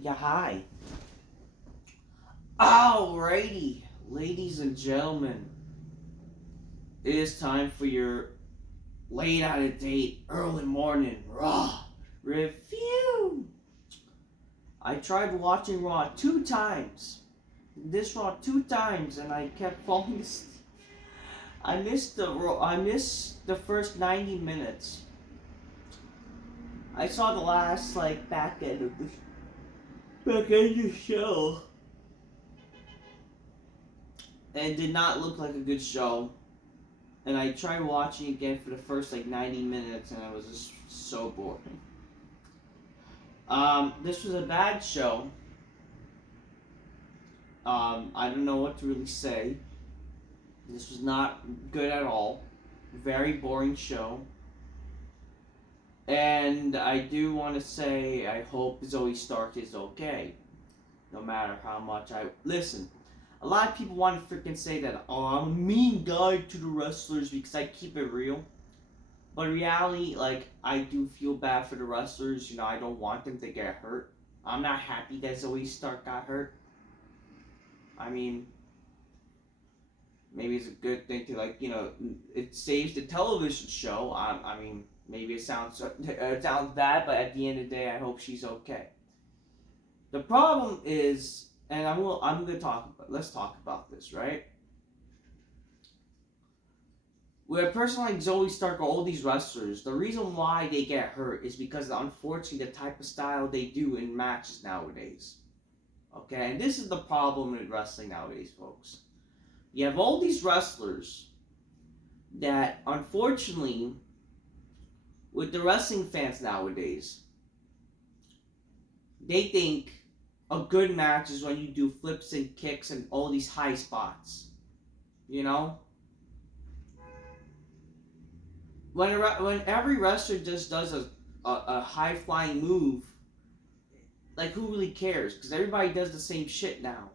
Yeah, hi. Alrighty, ladies and gentlemen, it is time for your late out of date, early morning Raw review. I tried watching Raw 2 times. This Raw 2 times, and I kept falling asleep. I missed the first 90 minutes. I saw the last back end of the show. And it did not look like a good show. And I tried watching again for the first 90 minutes, and I was just so bored. This was a bad show. I don't know what to really say. This was not good at all. Very boring show. And I do want to say I hope Zoey Stark is okay. No matter how much I... Listen, a lot of people want to freaking say that, oh, I'm a mean guy to the wrestlers because I keep it real. But in reality, I do feel bad for the wrestlers. I don't want them to get hurt. I'm not happy that Zoey Stark got hurt. I mean, maybe it's a good thing to, it saves the television show. I mean, maybe it sounds bad, but at the end of the day, I hope she's okay. The problem is, and let's talk about this, right? With a person like Zoey Stark or all these wrestlers, the reason why they get hurt is because, unfortunately, the type of style they do in matches nowadays. Okay, and this is the problem with wrestling nowadays, folks. You have all these wrestlers that, unfortunately, with the wrestling fans nowadays, they think a good match is when you do flips and kicks and all these high spots. When every wrestler just does a high flying move, who really cares? Because everybody does the same shit now.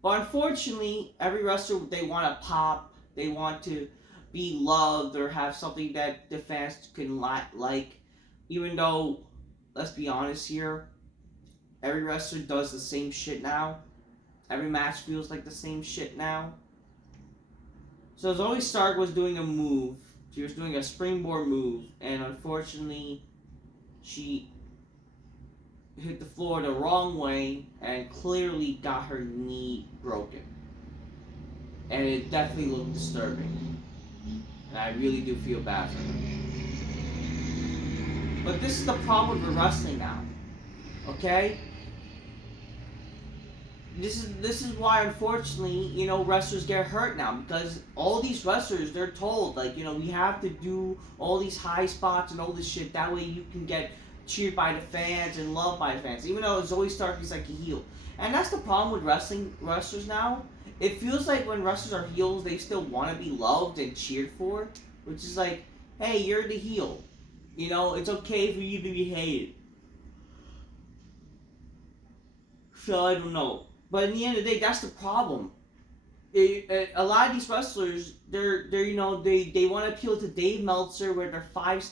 But unfortunately, every wrestler, they want to pop, they want to be loved or have something that the fans can like. Even though, let's be honest here, every wrestler does the same shit now. Every match feels like the same shit now. So Zoey Stark was doing a move. She was doing a springboard move, and unfortunately, she hit the floor the wrong way and clearly got her knee broken. And it definitely looked disturbing. And I really do feel bad for her. But this is the problem with wrestling now. Okay? This is why, unfortunately, wrestlers get hurt now, because all these wrestlers, they're told, we have to do all these high spots and all this shit, that way you can get cheered by the fans and loved by the fans, even though Zoey Stark is like a heel. And that's the problem with wrestlers now. It feels like when wrestlers are heels, they still want to be loved and cheered for, which is like, hey, you're the heel. It's okay for you to be hated. So I don't know. But in the end of the day, that's the problem. A lot of these wrestlers, they want to appeal to Dave Meltzer, where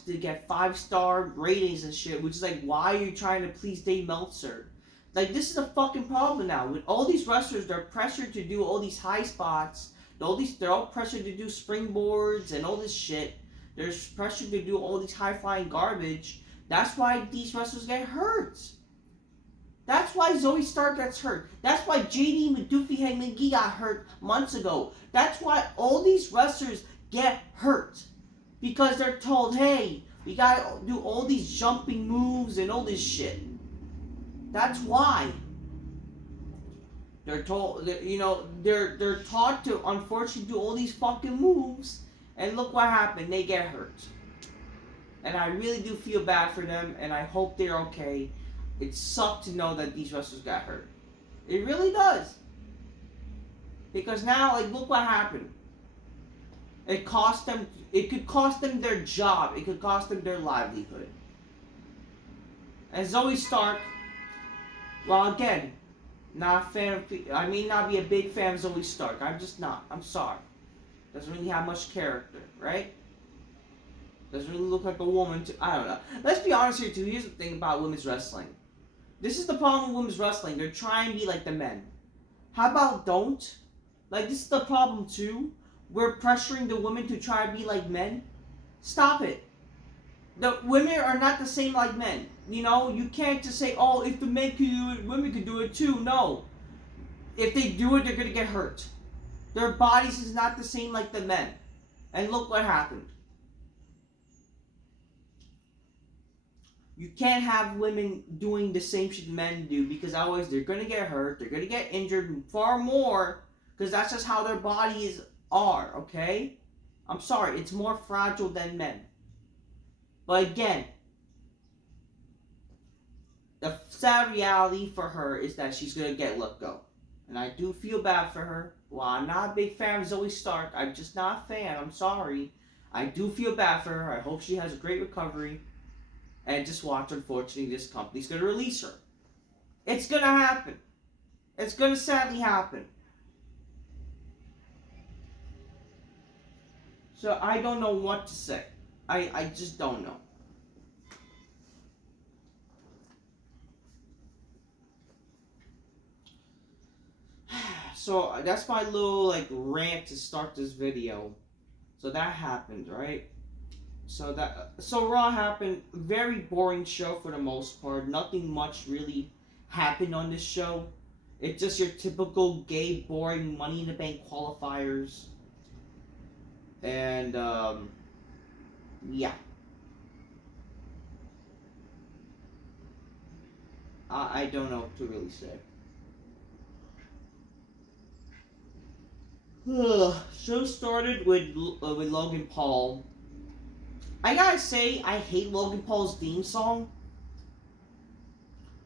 they get 5-star ratings and shit. Which is like, why are you trying to please Dave Meltzer? This is a fucking problem now. With all these wrestlers, they're pressured to do all these high spots. They're all pressured to do springboards and all this shit. They're pressured to do all these high flying garbage. That's why these wrestlers get hurt. That's why Zoey Stark gets hurt. That's why JD McGee got hurt months ago. That's why all these wrestlers get hurt. Because they're told, hey, we gotta do all these jumping moves and all this shit. That's why. They're told, they're taught to, unfortunately, do all these fucking moves. And look what happened. They get hurt. And I really do feel bad for them, and I hope they're okay. It sucked to know that these wrestlers got hurt. It really does. Because now, look what happened. It could cost them their job. It could cost them their livelihood. And Zoey Stark, well, again, not a fan of, I may not be a big fan of Zoey Stark. I'm just not. I'm sorry. Doesn't really have much character, right? Doesn't really look like a woman. I don't know. Let's be honest here, too. Here's the thing about women's wrestling. This is the problem with women's wrestling. They're trying to be like the men. How about don't? Like, this is the problem too. We're pressuring the women to try to be like men. Stop it. The women are not the same like men. You know, you can't just say, oh, if the men can do it, women can do it too. No. If they do it, they're going to get hurt. Their bodies is not the same like the men. And look what happened. You can't have women doing the same shit men do, because otherwise they're going to get hurt. They're going to get injured far more, because that's just how their bodies are, okay? I'm sorry, it's more fragile than men. But again, the sad reality for her is that she's going to get let go. And I do feel bad for her. While I'm not a big fan of Zoey Stark, I'm just not a fan. I'm sorry. I do feel bad for her. I hope she has a great recovery. And just watch, unfortunately, this company's going to release her. It's going to happen. It's going to sadly happen. So I don't know what to say. I just don't know. So that's my little rant to start this video. So that happened, right? So Raw happened. Very boring show for the most part. Nothing much really happened on this show. It's just your typical gay, boring Money in the Bank qualifiers. And yeah. I don't know what to really say. Show started with Logan Paul. I gotta say, I hate Logan Paul's theme song.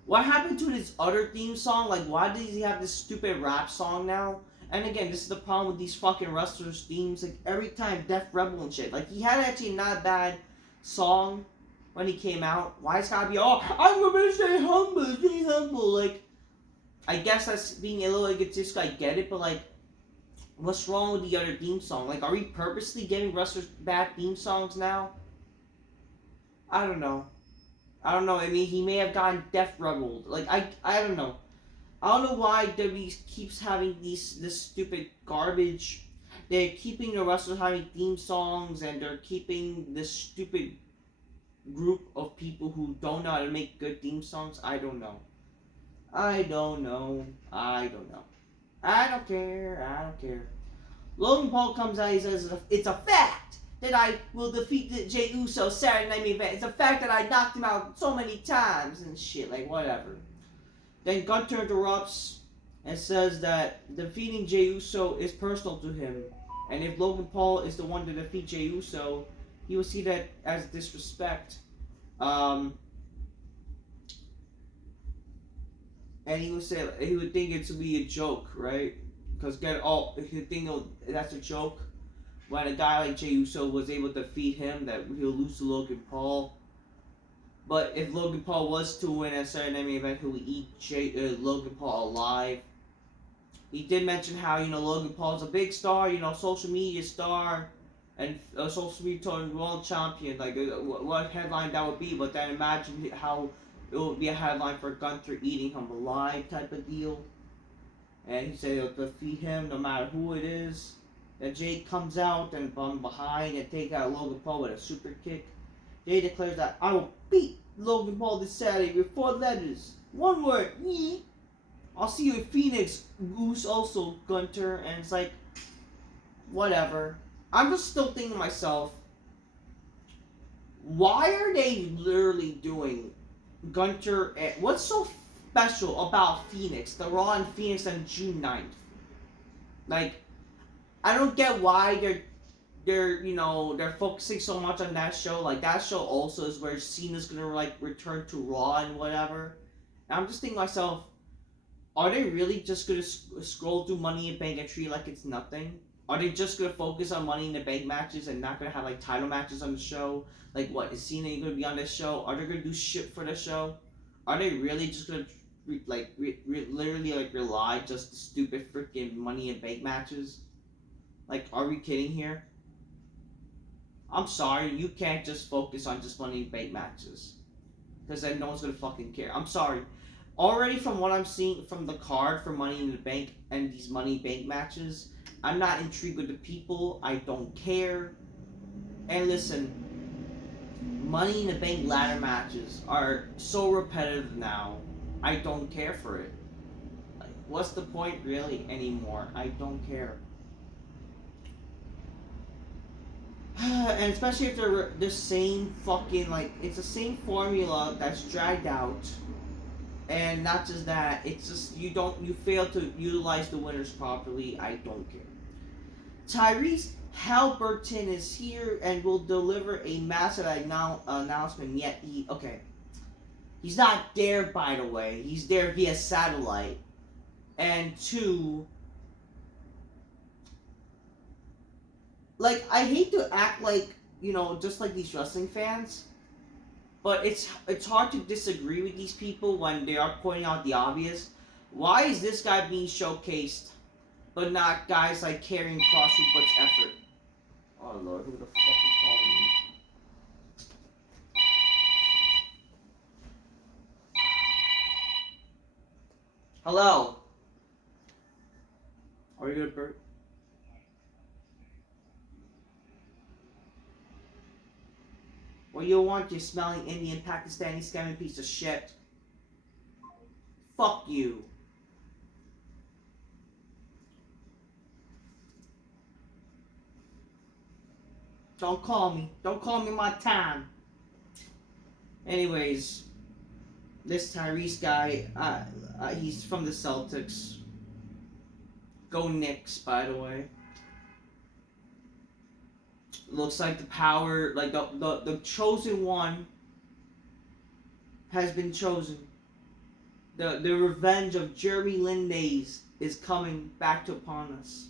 What happened to his other theme song? Like, why does he have this stupid rap song now? And again, this is the problem with these fucking wrestlers' themes. Like, every time, Def Rebel and shit. Like, he had actually not a bad song when he came out. Why it's gotta be, oh, I'm gonna stay humble. Like, I guess that's being a little egotistical, I get it, but like, what's wrong with the other theme song? Like, are we purposely giving wrestlers bad theme songs now? I don't know. I mean, he may have gotten Def Rebel. Like, I don't know. I don't know why WWE keeps having this stupid garbage. They're keeping the wrestlers having theme songs, and they're keeping this stupid group of people who don't know how to make good theme songs. I don't know. I don't care. Logan Paul comes out, he says, it's a fact that I will defeat the Jey Uso Saturday Night Main Event. It's a fact that I knocked him out so many times and shit, like whatever. Then Gunther interrupts and says that defeating Jey Uso is personal to him. And if Logan Paul is the one to defeat Jey Uso, he will see that as disrespect. And he would say, he would think it to be a joke, right? Because he would think that's a joke. When a guy like Jey Uso was able to defeat him, that he'll lose to Logan Paul. But if Logan Paul was to win a Saturday Night Main Event, he would eat Logan Paul alive. He did mention how, Logan Paul's a big star, social media star, and a social media world champion. Like, what headline that would be, but then imagine how it would be a headline for Gunther eating him alive type of deal. And he said he'll defeat him no matter who it is. Then Jay comes out and from behind and take out Logan Paul with a super kick. Jay declares that I will beat Logan Paul this Saturday with 4 letters. One word. Yeet. I'll see you in Phoenix. Goose also Gunther. And it's like, whatever. I'm just still thinking to myself, why are they literally doing Gunther? What's so special about Phoenix? The Raw in Phoenix on June 9th. Like, I don't get why they're focusing so much on that show. Like, that show also is where Cena's gonna return to Raw and whatever. And I'm just thinking to myself, are they really just gonna scroll through Money in the Bank and treat it like it's nothing? Are they just gonna focus on Money in the Bank matches and not gonna have title matches on the show? Like, what, is Cena gonna be on this show? Are they gonna do shit for the show? Are they really just gonna literally rely just the stupid freaking Money in the Bank matches? Like, are we kidding here? I'm sorry, you can't just focus on just Money in the Bank matches. Because then no one's gonna fucking care. I'm sorry. already from what I'm seeing from the card for Money in the Bank and these Money in the Bank matches, I'm not intrigued with the people. I don't care. And listen, Money in the Bank ladder matches are so repetitive now. I don't care for it. Like, what's the point really anymore? I don't care. And especially if they're the same fucking, like, it's the same formula that's dragged out. And not just that, it's just you fail to utilize the winners properly. I don't care. Tyrese Halliburton is here and will deliver a massive announcement. Yet he's not there, by the way. He's there via satellite. And two, like, I hate to act like, just like these wrestling fans. But it's hard to disagree with these people when they are pointing out the obvious. Why is this guy being showcased, but not guys like Kari Cross who puts effort? Oh Lord, who the fuck is calling me? Hello? Are you good, Bert? What you want, you smelling Indian, Pakistani, scamming piece of shit? Fuck you. Don't call me. Don't call me my time. Anyways, this Tyrese guy, he's from the Celtics. Go Knicks, by the way. Looks like the power, like the chosen one has been chosen. The revenge of Jeremy Lin days is coming back to upon us.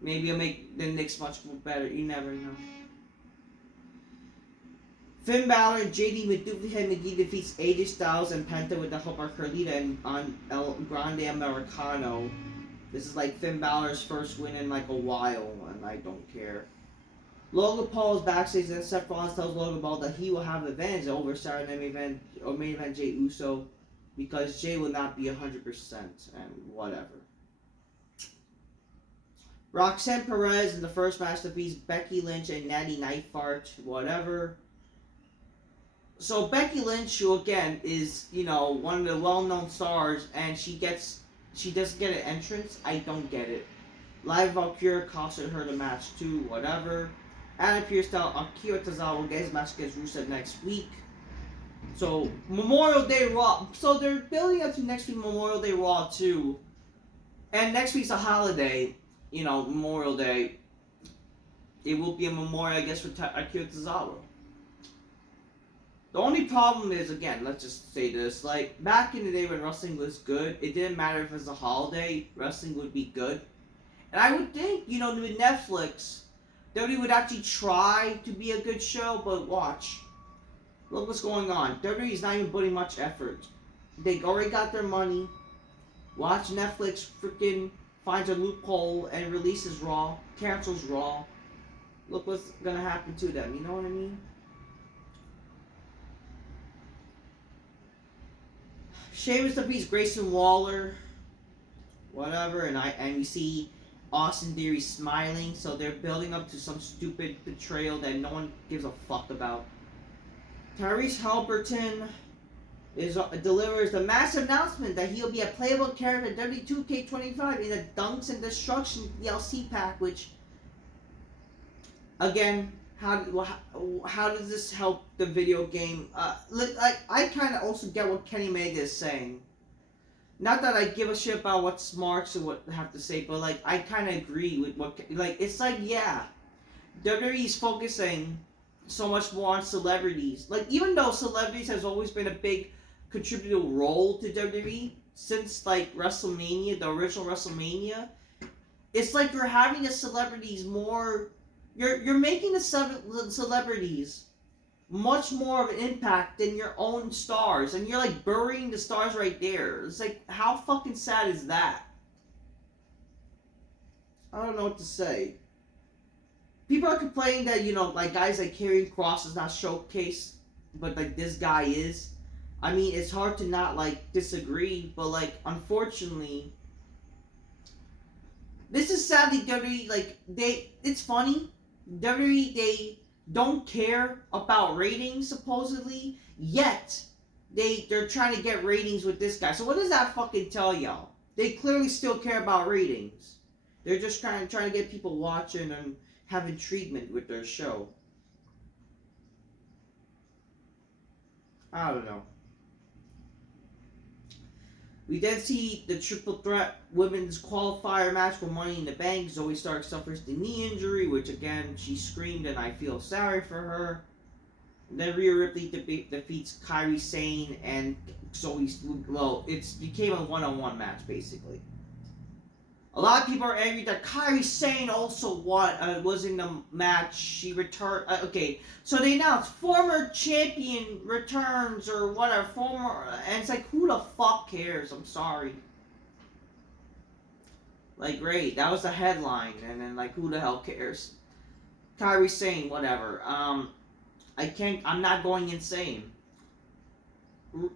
Maybe it'll make the Knicks much more better. You never know. Finn Balor and JD McGee defeats AJ Styles and Penta with the help of Carlita and on El Grande Americano. This is like Finn Balor's first win in like a while, and I don't care. Logan Paul is backstage and Seth Rollins tells Logan Paul that he will have advantage over Saturday main event Jey Uso because Jey will not be 100% and whatever. Roxanne Perez in the first match defeats Becky Lynch and Natty Nightfart, whatever. So Becky Lynch, who again is, one of the well-known stars, and she doesn't get an entrance. I don't get it. Live Valkyria costed her the match too, whatever. Adam Pearce style Akira Tozawa will get his match against Rusev next week. So Memorial Day Raw. So they're building up to next week Memorial Day Raw too. And next week's a holiday, Memorial Day. It will be a memorial, I guess, for Akira Tozawa. The only problem is, again, let's just say this, like, back in the day when wrestling was good, it didn't matter if it was a holiday, wrestling would be good. And I would think, with Netflix, WWE would actually try to be a good show, but watch. Look what's going on. WWE is not even putting much effort. They already got their money. Watch Netflix freaking finds a loophole and releases Raw, cancels Raw. Look what's gonna happen to them, you know what I mean? Sheamus defeats Grayson Waller, whatever, and you see Austin Theory smiling, so they're building up to some stupid betrayal that no one gives a fuck about. Tyrese Halliburton delivers the massive announcement that he'll be a playable character in WWE2K25 in the Dunks and Destruction DLC pack, which, again, how does this help the video game? I kind of also get what Kenny Omega is saying. Not that I give a shit about what Smarks or what have to say, but like I kind of agree with what it's like. Yeah, WWE is focusing so much more on celebrities. Like even though celebrities has always been a big contributing role to WWE since like WrestleMania, the original WrestleMania, it's like you're having the celebrities more. You're making the celebrities much more of an impact than your own stars, and you're like burying the stars right there. It's like, how fucking sad is that? I don't know what to say. People are complaining that, like guys like Karrion Kross is not showcased, but like this guy is. I mean, it's hard to not like disagree, but like unfortunately, this is sadly WWE. Like it's funny. WWE they don't care about ratings supposedly, yet they're trying to get ratings with this guy. So what does that fucking tell y'all? They clearly still care about ratings. They're just trying to get people watching and having treatment with their show. I don't know. We then see the triple threat women's qualifier match for Money in the Bank. Zoey Stark suffers the knee injury, which again, she screamed and I feel sorry for her. And then Rhea Ripley defeats Kari, Sane, and Zoey. Well, it became a one-on-one match, basically. A lot of people are angry that Kari Sane also was in the match. She returned. Okay, so they announced former champion returns or whatever. And it's like, who the fuck cares? I'm sorry. Like, great, that was the headline, and then like, who the hell cares? Kari Sane, whatever. I'm not going insane.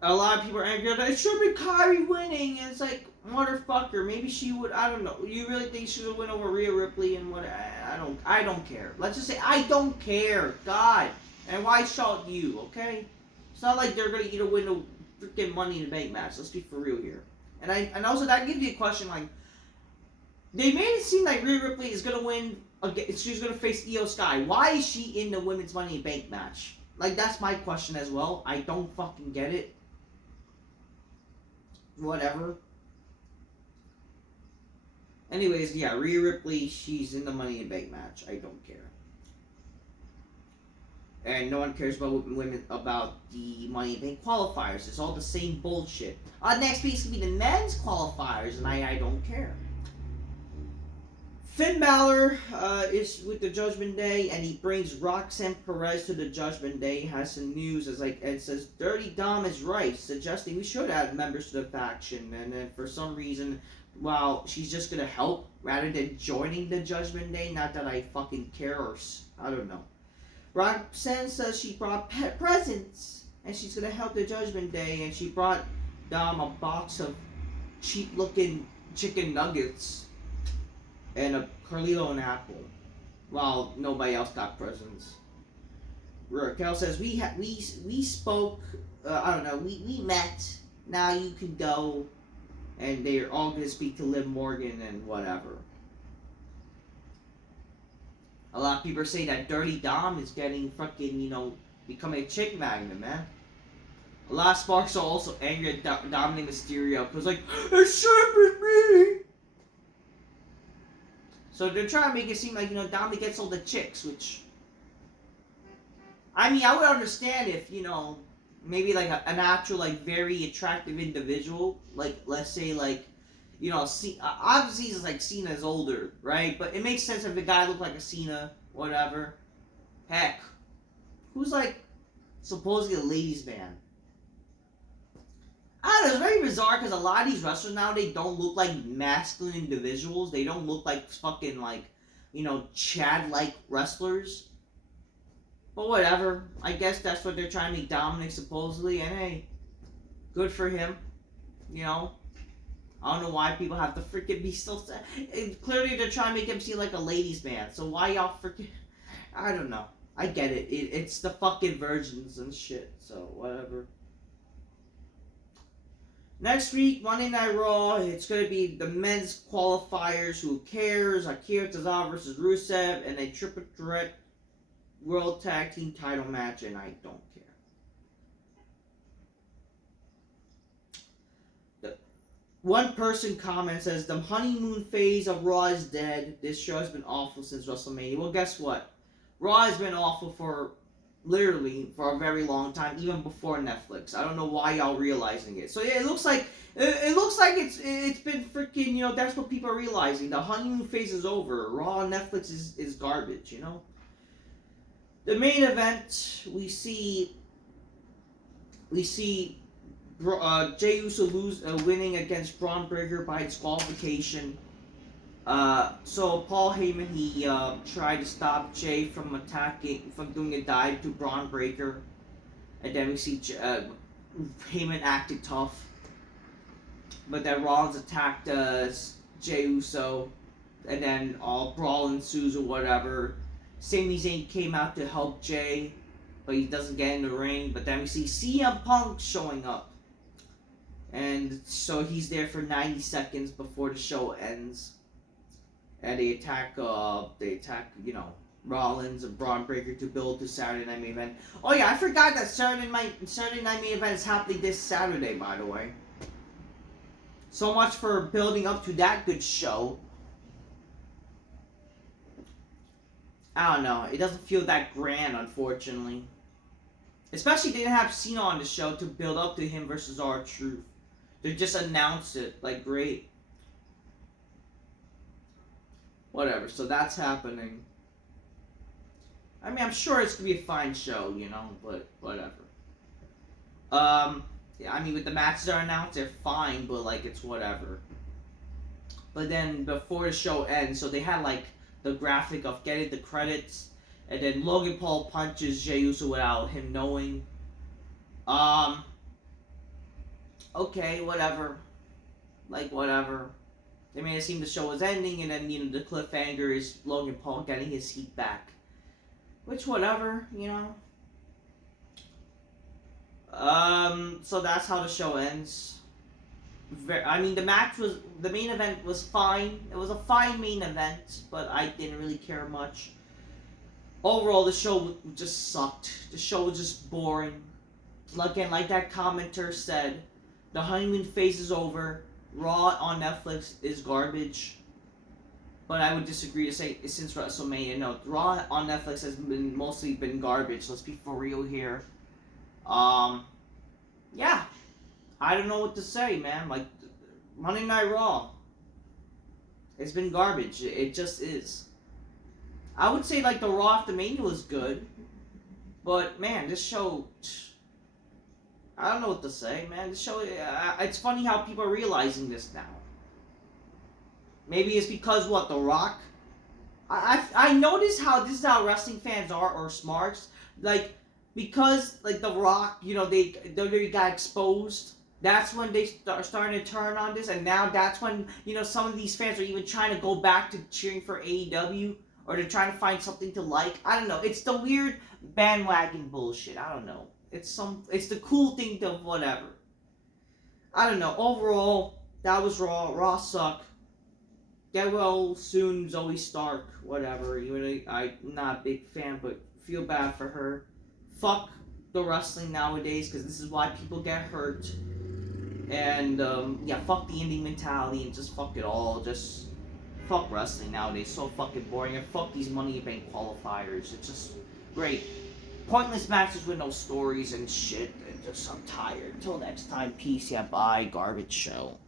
A lot of people are angry that it should be Kari winning, and it's like, motherfucker, maybe she would. I don't know. You really think she would win over Rhea Ripley and what? I don't care. Let's just say I don't care. God, and why shout you? Okay, it's not like they're gonna either win a freaking Money in the Bank match. Let's be for real here. And also that gives you a question like, they made it seem like Rhea Ripley is gonna win. She's gonna face Io Sky. Why is she in the women's Money in the Bank match? Like, that's my question as well. I don't fucking get it. Whatever. Anyways, yeah, Rhea Ripley, she's in the Money in the Bank match. I don't care. And no one cares about women about the Money in the Bank qualifiers. It's all the same bullshit. Next week's gonna be the men's qualifiers, and I don't care. Finn Balor is with the Judgment Day, and he brings Roxanne Perez to the Judgment Day. He has some news, it says Dirty Dom is right, suggesting we should add members to the faction. And then for some reason, well, she's just gonna help rather than joining the Judgment Day. Not that I fucking care, or I don't know. Roxanne says she brought pet presents, and she's gonna help the Judgment Day. And she brought Dom a box of cheap-looking chicken nuggets and a Carlito and apple, while nobody else got presents. Raquel says we spoke. I don't know. We met. Now you can go, and they're all gonna speak to Liv Morgan and whatever. A lot of people are saying that Dirty Dom is getting fucking becoming a chick magnet, man. A lot of Sparks are also angry at Dominic Mysterio because like it should have been me. So they're trying to make it seem like, Dominic gets all the chicks, which, I mean, I would understand if, maybe like an actual, like, very attractive individual, like, let's say, like, obviously it's like Cena's older, right? But it makes sense if the guy looked like a Cena, whatever. Heck, who's like supposedly a ladies' man? I don't know, it's very bizarre because a lot of these wrestlers now, they don't look like masculine individuals. They don't look like fucking like, Chad-like wrestlers. But whatever. I guess that's what they're trying to make Dominic supposedly. And hey, good for him. I don't know why people have to freaking be so sad. Clearly they're trying to make him seem like a ladies' man. So why y'all freaking... I don't know. I get it. It's the fucking virgins and shit. So whatever. Next week, Monday Night Raw, it's going to be the men's qualifiers. Who cares? Akira Tozawa versus Rusev, and a triple threat World Tag Team title match, and I don't care. One person comments, says, the honeymoon phase of Raw is dead. This show has been awful since WrestleMania. Well, guess what? Raw has been awful for a very long time, even before Netflix. I don't know why y'all realizing it. So yeah, it looks like it's been freaking, that's what people are realizing. The honeymoon phase is over. Raw on Netflix is garbage, The main event, we see Jey Uso winning against Bron Breakker by disqualification. So Paul Heyman, he tried to stop Jey from doing a dive to Bron Breakker, and then we see Heyman acted tough. But then Rollins attacked Jey Uso. And then all brawl ensues or whatever. Sami Zayn came out to help Jay, but he doesn't get in the ring. But then we see CM Punk showing up. And so he's there for 90 seconds before the show ends. And they attack, Rollins and Braun Breaker to build the Saturday Night Main Event. Oh yeah, I forgot that Saturday Night Main Event is happening this Saturday, by the way. So much for building up to that good show. I don't know. It doesn't feel that grand, unfortunately. Especially they didn't have Cena on the show to build up to him versus R-Truth. They just announced it. Like, great. Whatever. So that's happening. I mean, I'm sure it's going to be a fine show, but whatever. Yeah, I mean, with the matches that are announced, they're fine, but, like, it's whatever. But then, before the show ends, so they had, like, the graphic of getting the credits, and then Logan Paul punches Jey Uso without him knowing. Okay, whatever. Like, whatever. They made it seem the show was ending, and then, the cliffhanger is Logan Paul getting his heat back. Which, whatever, So that's how the show ends. The main event was fine. It was a fine main event, but I didn't really care much. Overall, the show just sucked. The show was just boring. Again, like that commenter said, the honeymoon phase is over. Raw on Netflix is garbage. But I would disagree to say, since WrestleMania, no, Raw on Netflix has mostly been garbage. Let's be for real here. Yeah. I don't know what to say, man. Like, Monday Night Raw. It's been garbage. It just is. I would say, like, the Raw after Mania was good. But, man, this show... I don't know what to say, man. This show... it's funny how people are realizing this now. Maybe it's because, what, The Rock? I notice how this is how wrestling fans are, or smarts. Like, because, like, The Rock, they got exposed. That's when they starting to turn on this, and now that's when, some of these fans are even trying to go back to cheering for AEW, or they're trying to find something to like. I don't know. It's the weird bandwagon bullshit. I don't know. It's the cool thing to whatever. I don't know. Overall, that was Raw. Raw sucked. Get well soon, Zoey Stark. Whatever. I'm not a big fan, but feel bad for her. Fuck the wrestling nowadays, because this is why people get hurt. And, fuck the indie mentality and just fuck it all. Just fuck wrestling nowadays. So fucking boring. And fuck these Money Bank qualifiers. It's just great. Pointless matches with no stories and shit. And just, I'm tired. Until next time, peace. Yeah, bye. Garbage show.